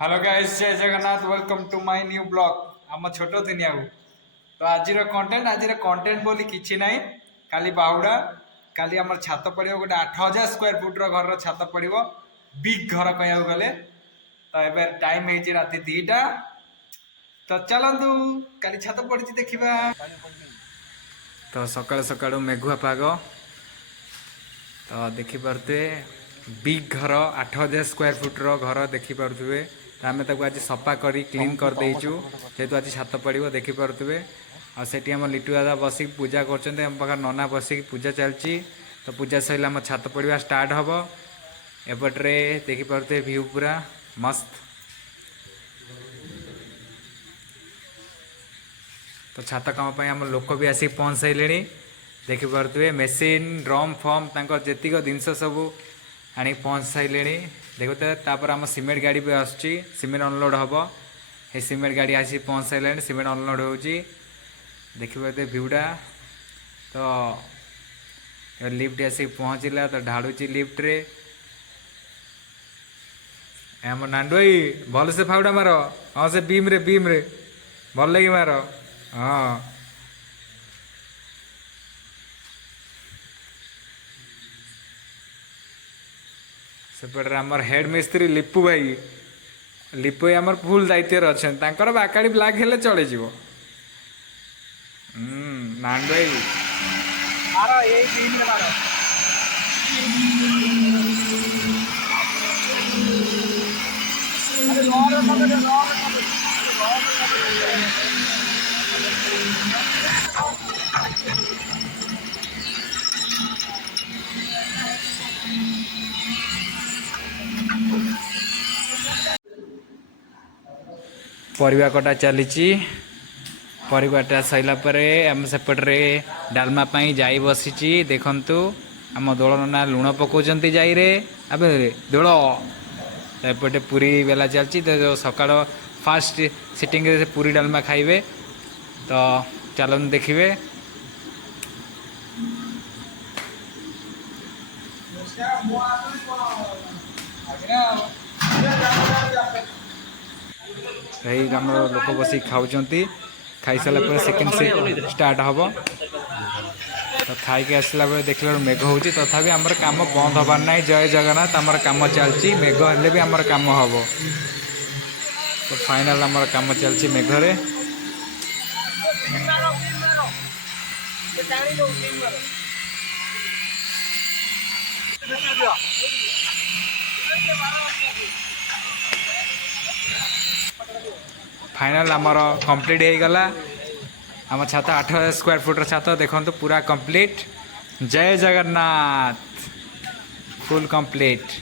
Hello guys, जय Jagannath. Welcome to my new blog. आम छोट दुनिया को तो आज कंटेंट बोली किछि नाही। काली बाहुड़ा काली आम छात पड़ो गोटे 8,000 स्क्वायर फुट घर छात पड़ो। बिग घर कह गले तो ए टाइम है राति 2टा। तो चलतु काली छात पड़ी देखा। तो सकाल सकाल मेघुआ पाग तो देखिपे बिग घर 8,000 स्क्वायर फुट्र घर देखिपे। तो आम आज सफा कर क्लीन कर देचु जेहेतु आज छात पड़ो देखिपे। आठी आम लिटू दादा बसिक पूजा कर नना बसिक पूजा चलती। तो पूजा सर आम छात पड़ा स्टार्ट हम एपटे देखिपे व्यू पूरा मस्त। तो छात काम आम लोक भी आसिक पहुँच सारे देखिपे। मेसीन ड्रम फर्म जीक जिनस सब आनी पहुँच सारे देखते। आम सीमेंट गाड़ी भी आसुची सीमेंट अनलोड हम। ये सीमेंट गाड़ी आसी पहुँच सारे सीमेंट अनलोड हो देखिए भ्यूटा। तो लिफ्ट आसिक पहुँचला तो ढाड़ुची लिफ्ट रे आम नांडू भाई भल से फाउडा मार। हाँ से बीम रे भल लगी मार। हाँ सेपटे आमर हेड मिस्त्री लिपू भाई आमर फुल दायित्व अच्छा बाकाड़ी ब्लाक हेले चले जीवो। नांडू भाई परिवा कटा चली परिवाटा सैला आम सेपटे डालमा जाई बसी देखु। आम दोल नना लुण पकाउंट जाई रे अब दोल एपटे पूरी बेला चलती। तो सकाल फास्ट सिटिंग रे पूरी डालमा खाइबे। तो चलन देखिए। यही आम लोक बस खाऊँच खाई सारा पर सेकेंड शिफ्ट स्टार्ट हम। तो खाई आसला बेले देखला मेघ हो तथापि आमर काम बंद हबार ना। जय जगन्नाथ आमर काम चलती मेघ हेल्ले भी आमर काम हम। तो फाइनल आमर काम चलती मेघरे। फाइनल आमर कंप्लीट हो गला। आम छात 8,000 स्क्वायर फुट्र छात देखो पूरा कंप्लीट। जय जगन्नाथ फुल कंप्लीट।